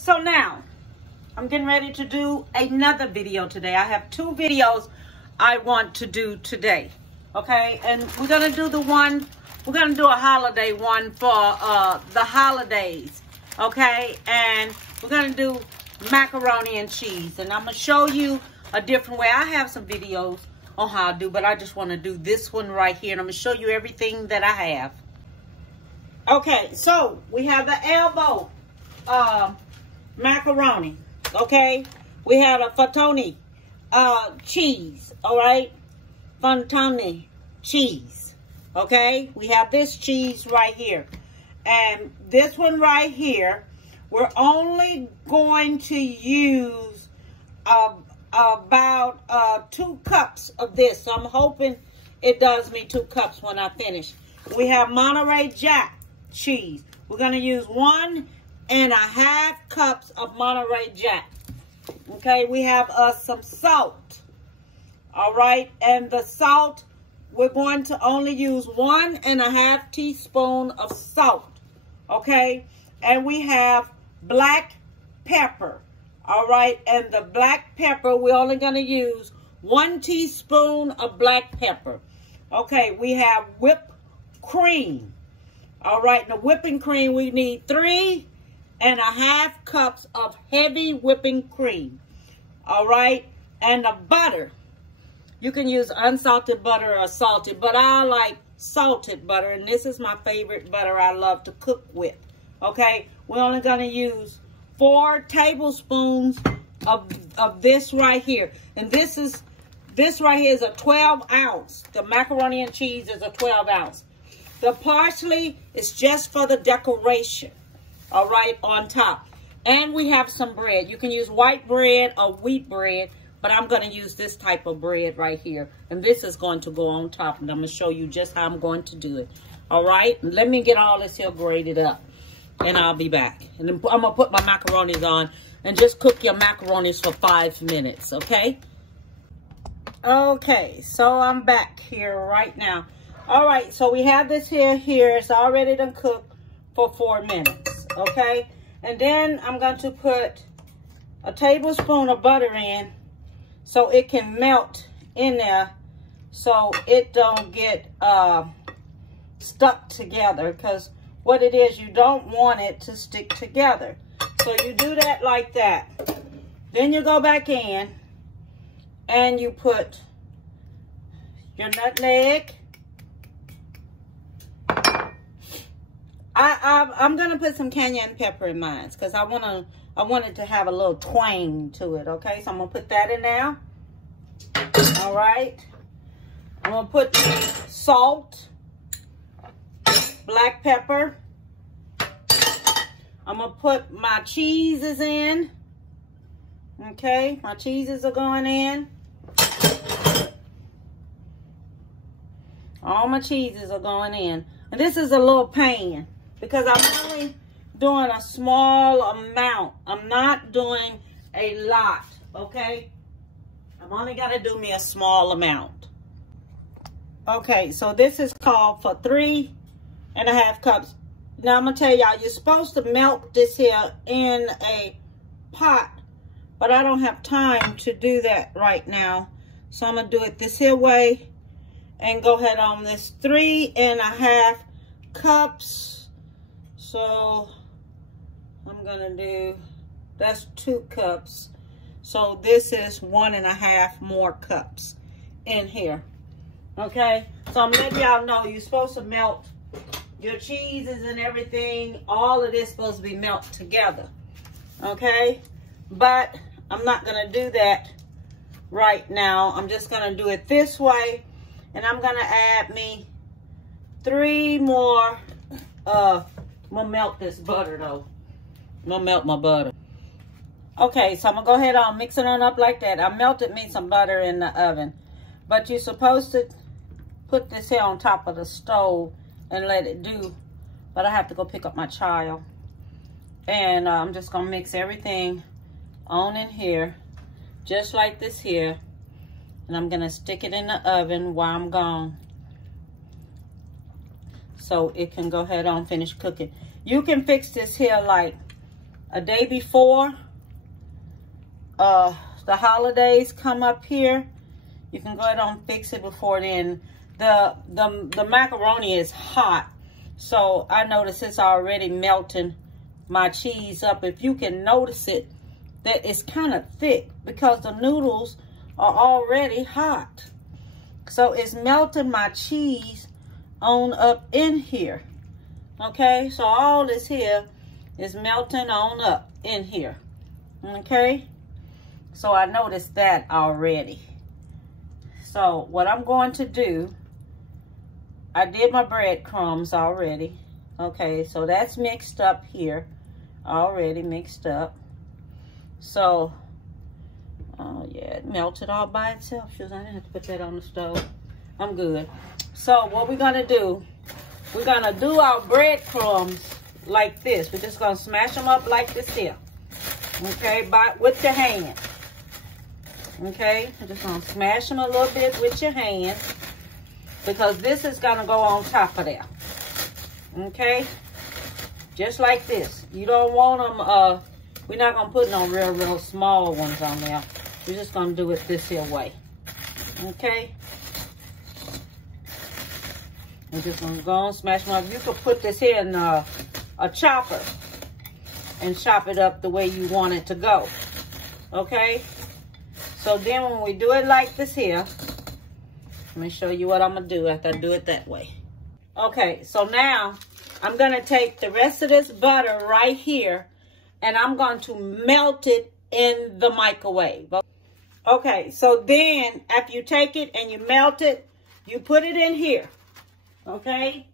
So now, I'm getting ready to do another video today. I have two videos I want to do today, okay? And we're gonna do the one, we're gonna do a holiday one for the holidays, okay? And we're gonna do macaroni and cheese. And I'm gonna show you a different way. I have some videos on how I do, but I just wanna do this one right here. And I'm gonna show you everything that I have. Okay, so we have the elbow macaroni, okay? We have a Fontina cheese, all right? Fontina cheese, okay? We have this cheese right here. And this one right here, we're only going to use about 2 cups of this. So I'm hoping it does me 2 cups when I finish. We have Monterey Jack cheese. We're going to use 1.5 cups of Monterey Jack. Okay, we have some salt. All right, and the salt, we're going to only use 1.5 teaspoon of salt. Okay, and we have black pepper. All right, and the black pepper, we're only going to use 1 teaspoon of black pepper. Okay, we have whipped cream. All right, the whipping cream, we need 3.5 cups of heavy whipping cream. All right, and the butter, you can use unsalted butter or salted, but I like salted butter, and this is my favorite butter I love to cook with. Okay, we're only going to use 4 tablespoons of this right here, and this right here is a 12 ounce. The macaroni and cheese is a 12 ounce. The parsley is just for the decoration, all right, on top. And we have some bread. You can use white bread or wheat bread, but I'm going to use this type of bread right here. And this is going to go on top, and I'm going to show you just how I'm going to do it. All right, let me get all this here grated up, and I'll be back. And then I'm going to put my macaronis on and just cook your macaronis for 5 minutes, okay? Okay, so I'm back here right now. All right, so we have this here. It's already done cooked for 4 minutes, okay? And then I'm going to put a tablespoon of butter in so it can melt in there so it don't get stuck together, because what it is, you don't want it to stick together. So you do that like that. Then you go back in and you put your nutmeg. I'm gonna put some cayenne pepper in mine because I want it to have a little twang to it. Okay, so I'm gonna put that in there. All right, I'm gonna put salt, black pepper. I'm gonna put my cheeses in. Okay, my cheeses are going in. All my cheeses are going in. And this is a little pan because I'm only doing a small amount. I'm not doing a lot, okay? I'm only got to do me a small amount. Okay, so this is called for 3.5 cups. Now, I'm going to tell y'all, you're supposed to melt this here in a pot, but I don't have time to do that right now. So I'm going to do it this here way and go ahead on this 3.5 cups. So I'm gonna do, that's 2 cups. So this is 1.5 more cups in here. Okay, so I'm letting y'all know you're supposed to melt your cheeses and everything. All of this supposed to be melt together. Okay, but I'm not gonna do that right now. I'm just gonna do it this way. And I'm going to add me 3 more. I'm going to melt this butter, though. I'm going to melt my butter. Okay, so I'm going to go ahead and mix it on up like that. I melted me some butter in the oven. But you're supposed to put this here on top of the stove and let it do. But I have to go pick up my child. And I'm just going to mix everything on in here. Just like this here. And I'm going to stick it in the oven while I'm gone, so it can go ahead on finish cooking. You can fix this here like a day before the holidays come up here, you can go ahead and fix it before then. The macaroni is hot, so I notice it's already melting my cheese up. If you can notice it, that it's kind of thick because the noodles are already hot. So it's melting my cheese on up in here. Okay, so all this here is melting on up in here. Okay, so I noticed that already. So what I'm going to do, I did my breadcrumbs already. Okay, so that's mixed up here, already mixed up. So, oh yeah, it melted all by itself. Shoot, I didn't have to put that on the stove. I'm good. So what we're gonna do, we're gonna do our breadcrumbs like this. We're just gonna smash them up like this here. Okay, with your hand. Okay, I'm just gonna smash them a little bit with your hand because this is gonna go on top of there. Okay, just like this. You don't want them, we're not gonna put no real small ones on there. We're just gonna do it this here way. Okay, we're just gonna go and smash them up. You could put this here in a chopper and chop it up the way you want it to go. Okay, so then when we do it like this here, let me show you what I'm gonna do after I do it that way. Okay, so now I'm gonna take the rest of this butter right here and I'm going to melt it in the microwave. Okay, so then after you take it and you melt it, you put it in here. Okay,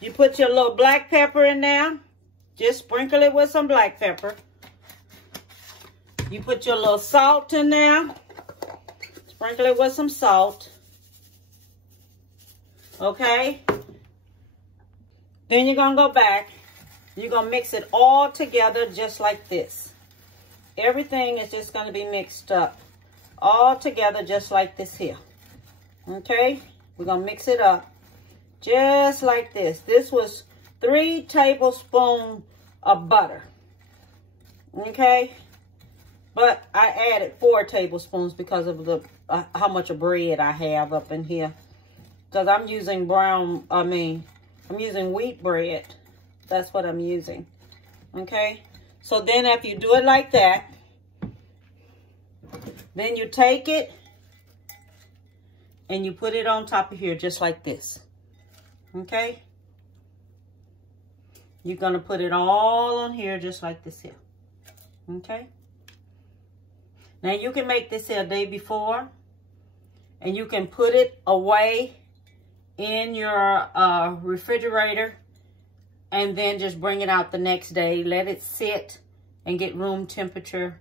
you put your little black pepper in there. Just sprinkle it with some black pepper. You put your little salt in there. Sprinkle it with some salt. Okay. Then you're going to go back. You're going to mix it all together just like this. Everything is just going to be mixed up all together just like this here. Okay. We're going to mix it up just like this. This was 3 tablespoons of butter. Okay. But I added 4 tablespoons because of the how much of bread I have up in here. Because I'm using I'm using wheat bread. That's what I'm using. Okay. So then after you do it like that, then you take it and you put it on top of here just like this. Okay. You're going to put it all on here just like this here. Okay. Now you can make this here a day before and you can put it away in your refrigerator and then just bring it out the next day. Let it sit and get room temperature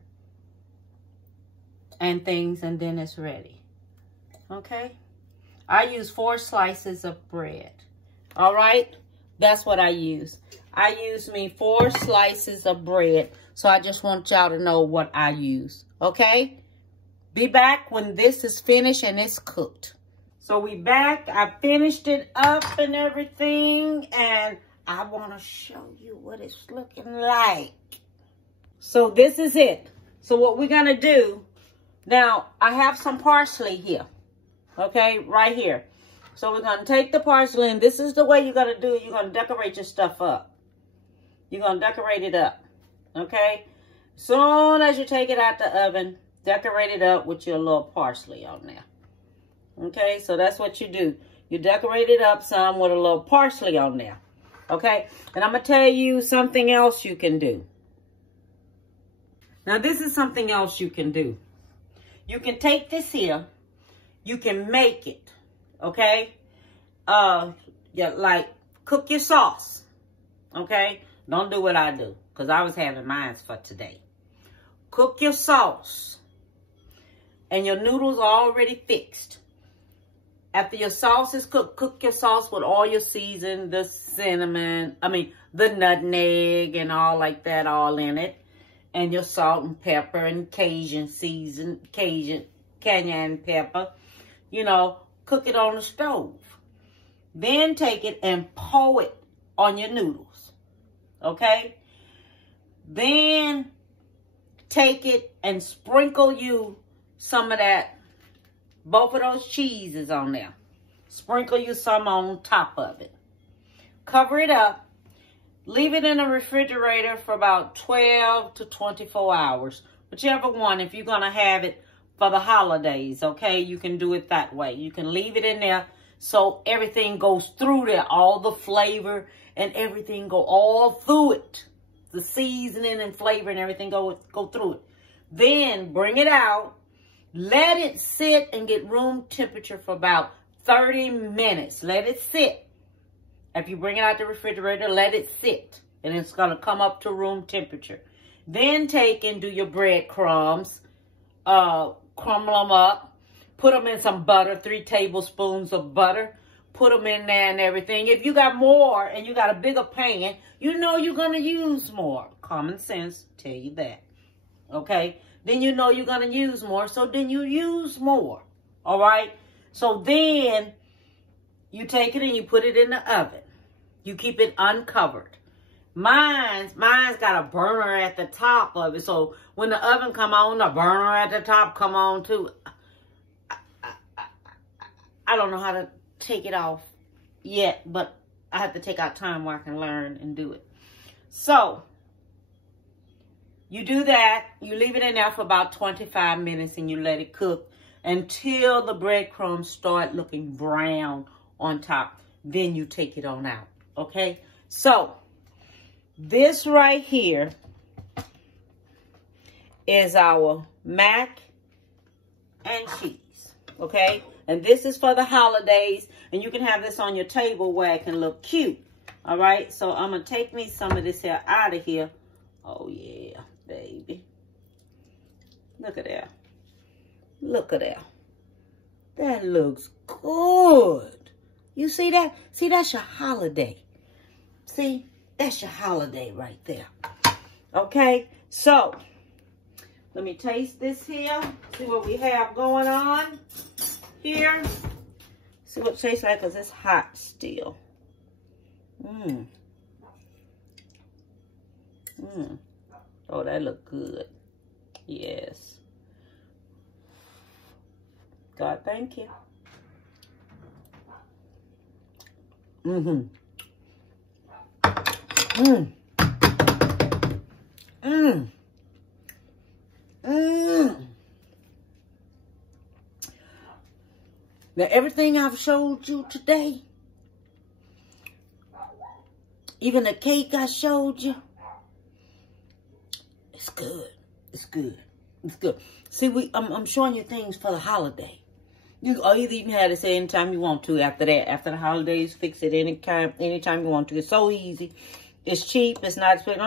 and things, and then it's ready. Okay? I use 4 slices of bread. All right? That's what I use. I use me 4 slices of bread. So I just want y'all to know what I use. Okay? Be back when this is finished and it's cooked. So we back. I finished it up and everything. And I want to show you what it's looking like. So this is it. So what we're going to do. Now, I have some parsley here. Okay? Right here. So we're going to take the parsley. And this is the way you're going to do it. You're going to decorate your stuff up. You're going to decorate it up. Okay? Soon as you take it out the oven, decorate it up with your little parsley on there. Okay, so that's what you do. You decorate it up some with a little parsley on there. Okay, and I'm going to tell you something else you can do. Now, this is something else you can do. You can take this here. You can make it. Okay? Yeah, like cook your sauce. Okay? Don't do what I do, because I was having mine for today. Cook your sauce. And your noodles are already fixed. After your sauce is cooked, cook your sauce with all your season, the cinnamon, the nutmeg and all like that, all in it. And your salt and pepper and Cajun cayenne pepper. You know, cook it on the stove. Then take it and pour it on your noodles. Okay? Then take it and sprinkle you some of that, both of those cheeses on there. Sprinkle you some on top of it. Cover it up. Leave it in the refrigerator for about 12 to 24 hours. Whichever one, if you're going to have it for the holidays, okay? You can do it that way. You can leave it in there so everything goes through there. All the flavor and everything go all through it. The seasoning and flavor and everything go through it. Then bring it out. Let it sit and get room temperature for about 30 minutes. Let it sit. If you bring it out the refrigerator, let it sit. And it's going to come up to room temperature. Then take and do your breadcrumbs. Crumble them up. Put them in some butter, 3 tablespoons of butter. Put them in there and everything. If you got more and you got a bigger pan, you know you're going to use more. Common sense tell you that. Okay? Then you know you're going to use more. So then you use more. All right? So then you take it and you put it in the oven. You keep it uncovered. Mine's got a burner at the top of it. So when the oven come on, the burner at the top come on too. I don't know how to take it off yet, but I have to take out time where I can learn and do it. So you do that. You leave it in there for about 25 minutes and you let it cook until the breadcrumbs start looking brown on top. Then you take it on out. Okay? So this right here is our mac and cheese. Okay? And this is for the holidays. And you can have this on your table where it can look cute. All right? So I'm going to take me some of this here out of here. Oh, yeah, baby. Look at that. Look at that. That looks good. You see that? See, that's your holiday. See? That's your holiday right there. Okay? So, let me taste this here. See what we have going on here. See what it tastes like because it's hot still. Oh, that look good. Yes. God, thank you. Now, everything I've showed you today, even the cake I showed you, it's good. It's good. It's good. See, I'm showing you things for the holiday. You can have this anytime you want to after that. After the holidays, fix it anytime you want to. It's so easy. It's cheap. It's not expensive.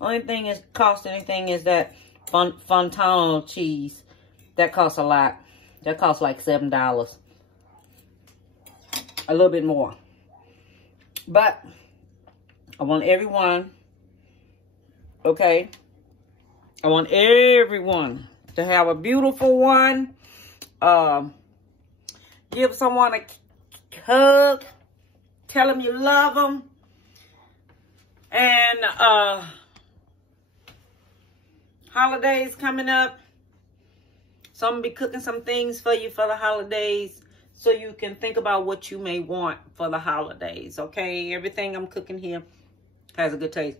Only thing is cost anything is that Fontina cheese. That costs a lot. That costs like $7. A little bit more. But I want everyone, okay? I want everyone to have a beautiful one. Give someone a hug. Tell them you love them. And holidays coming up. So I'm going to be cooking some things for you for the holidays so you can think about what you may want for the holidays, okay? Everything I'm cooking here has a good taste.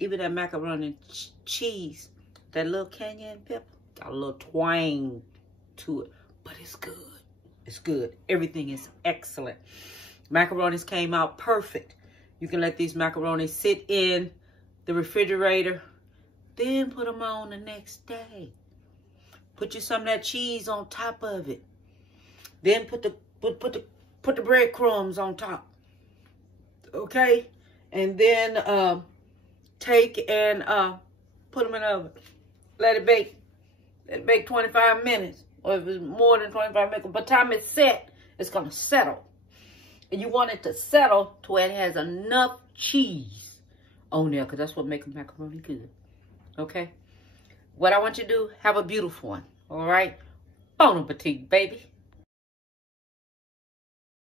Even that macaroni and cheese, that little cayenne pepper, got a little twang to it, but it's good. It's good. Everything is excellent. Macaronis came out perfect. You can let these macaronis sit in the refrigerator, then put them on the next day. Put you some of that cheese on top of it. Then put the breadcrumbs on top. Okay? And then take and put them in the oven. Let it bake. Let it bake 25 minutes. Or if it's more than 25 minutes. By the time it's set, it's going to settle. And you want it to settle to where it has enough cheese on there. Because that's what makes macaroni good. Okay? What I want you to do, have a beautiful one. All right? Bon appetit, baby.